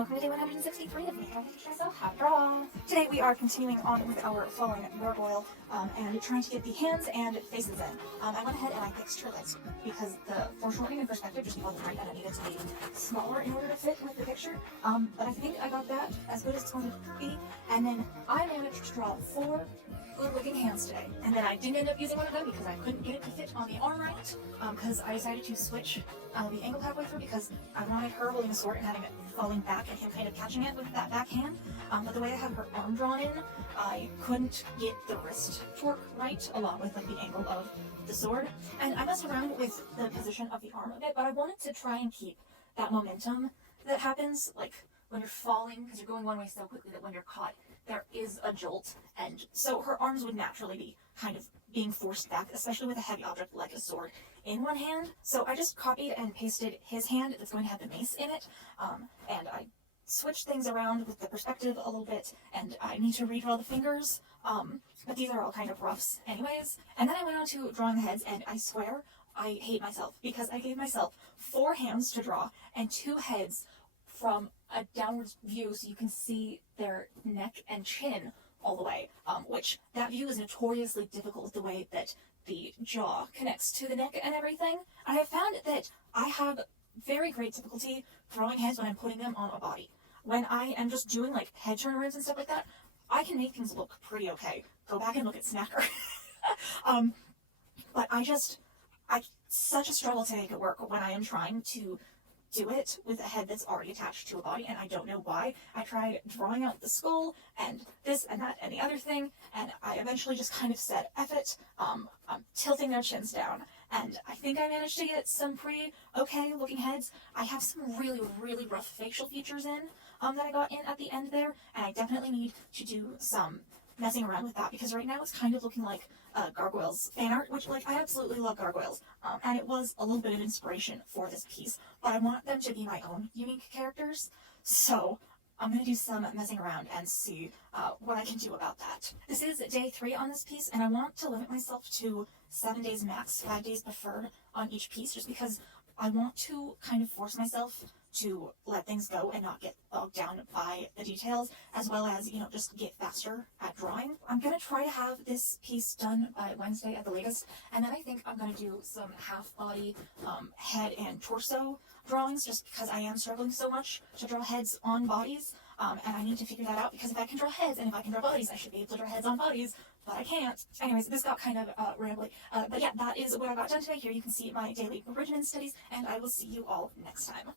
welcome to day 163 of me trying to teach myself how to draw. Today we are continuing on with our falling gargoyle and trying to get the hands and faces in. I went ahead and I fixed her legs because the foreshortening and perspective just wasn't right and it needed to be smaller in order to fit with the picture. But I think I got that as good as it's going to be. And then I managed to draw 4 good-looking hands today. And then I didn't end up using one of them because I couldn't get it to fit on the arm right, because I decided to switch the angle halfway through because I wanted her holding a sword and having it falling back and him kind of catching it with that back hand. But the way I had her arm drawn in, I couldn't get the wrist torque right, along with like the angle of the sword. And I messed around with the position of the arm a bit, but I wanted to try and keep that momentum that happens, like when you're falling, because you're going one way so quickly that when you're caught, there is a jolt, and so her arms would naturally be kind of being forced back, especially with a heavy object like a sword in one hand. So I just copied and pasted his hand that's going to have the mace in it, and I switched things around with the perspective a little bit, and I need to redraw the fingers, but these are all kind of roughs anyways. And then I went on to drawing the heads, and I swear I hate myself because I gave myself 4 hands to draw and 2 heads from a downwards view so you can see their neck and chin all the way, which that view is notoriously difficult with the way that the jaw connects to the neck and everything. And I found that I have very great difficulty drawing heads when I'm putting them on a body. When I am just doing like head turnarounds and stuff like that, I can make things look pretty okay. Go back and look at Snacker. But I such a struggle to make it work when I am trying to do it with a head that's already attached to a body, and I don't know why. I tried drawing out the skull and this and that and the other thing, and I eventually just kind of said, F it, I'm tilting their chins down, and I think I managed to get some pretty okay looking heads. I have some really, really rough facial features in that I got in at the end there, and I definitely need to do some messing around with that because right now it's kind of looking like gargoyles fan art, which like I absolutely love gargoyles, and it was a little bit of inspiration for this piece, but I want them to be my own unique characters, so I'm going to do some messing around and see what I can do about that. This is day 3 on this piece, and I want to limit myself to 7 days max, 5 days preferred on each piece, just because I want to kind of force myself to let things go and not get bogged down by the details, as well as, just get faster at drawing. I'm going to try to have this piece done by Wednesday at the latest, and then I think I'm going to do some half-body head and torso drawings, just because I am struggling so much to draw heads on bodies, and I need to figure that out, because if I can draw heads and if I can draw bodies, I should be able to draw heads on bodies, but I can't. Anyways, this got kind of rambly, but yeah, that is what I got done today. Here you can see my daily regimen studies, and I will see you all next time.